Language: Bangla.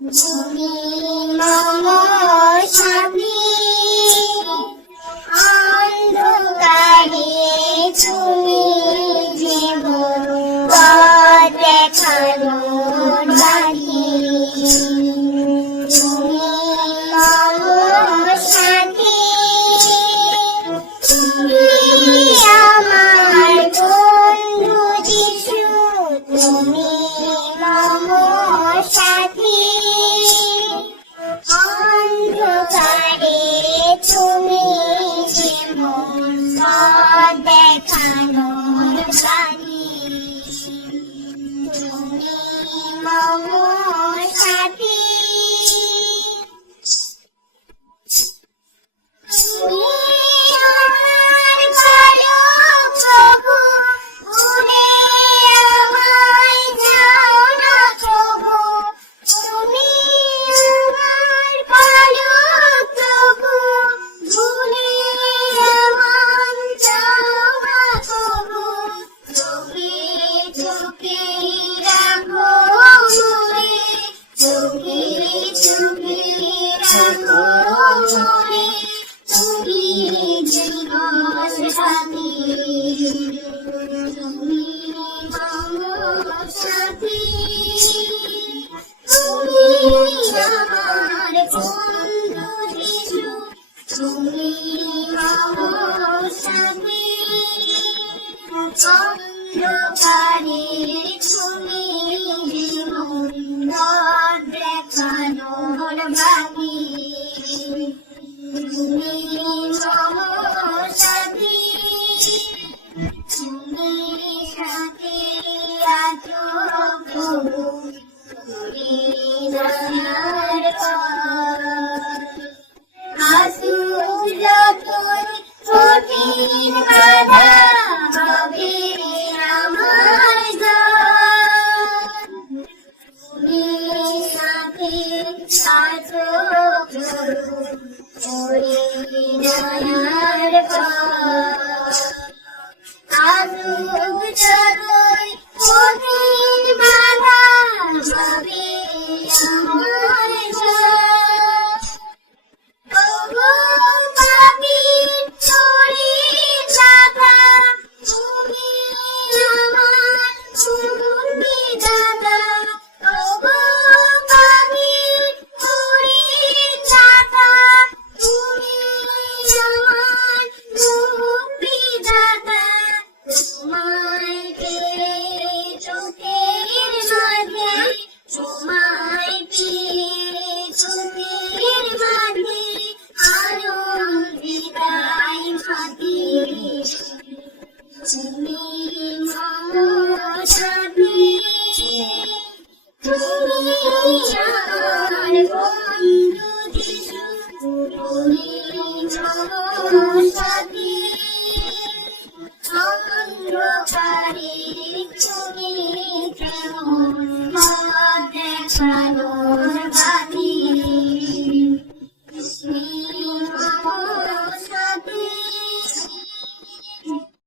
তুমি মম সাথী, অন্ধকারে তুমি জীবন পথ দেখানোর বাতি। তুমি মম সাথী, তুমি আমার বন্ধু যিশু। তুমি মম সাথী, অন্ধকারে তুমি জীবন পথ দেখানোর বাতি। তুমি মম সাথী, তুমি আমার ভালো প্রভু, ভুলে আমায় যাও না প্রভু। তুমি আমার ভালো প্রভু, ভুলে আমায় যাও না প্রভু। চোখে চোখে রাখো মোরে, চোখে চোখে রাখো মোরে। তুমি জীবন সাথী, তুমি মম সাথী, তুমি আমার বন্ধু যিশু। তুমি মম সাথী, অন্ধকারে তুমি জীবন পথ দেখানোর বাতি। তুমি মম সাথী, তুমি সাথে আছো প্রভু, তুমি দয়ার পথ। আসুক যতই কঠিন বাধা, হবে আমার জয়। তুমি সাথে আছো প্রভু, তুমি দয়ার পথ। আসুক যতই কঠিন বাধা, হবে আমার জয়। ওগো পাপীর শরীর ব্যথা, তুমি আমার বিধাতা। ওগো পাপীর শরীর ব্যথা, তুমি আমার বিধাতা। তোমায় পেয়ে চোখের মাঝে, তোমায় পেয়ে চোখের মাঝে আনন্দিতাই ভাতি। তুমি মম সাথী, তুমি আমার বন্ধু যিশু। তুমি মম সাথী, অন্ধকারে তুমি যেমন পথ দেখানো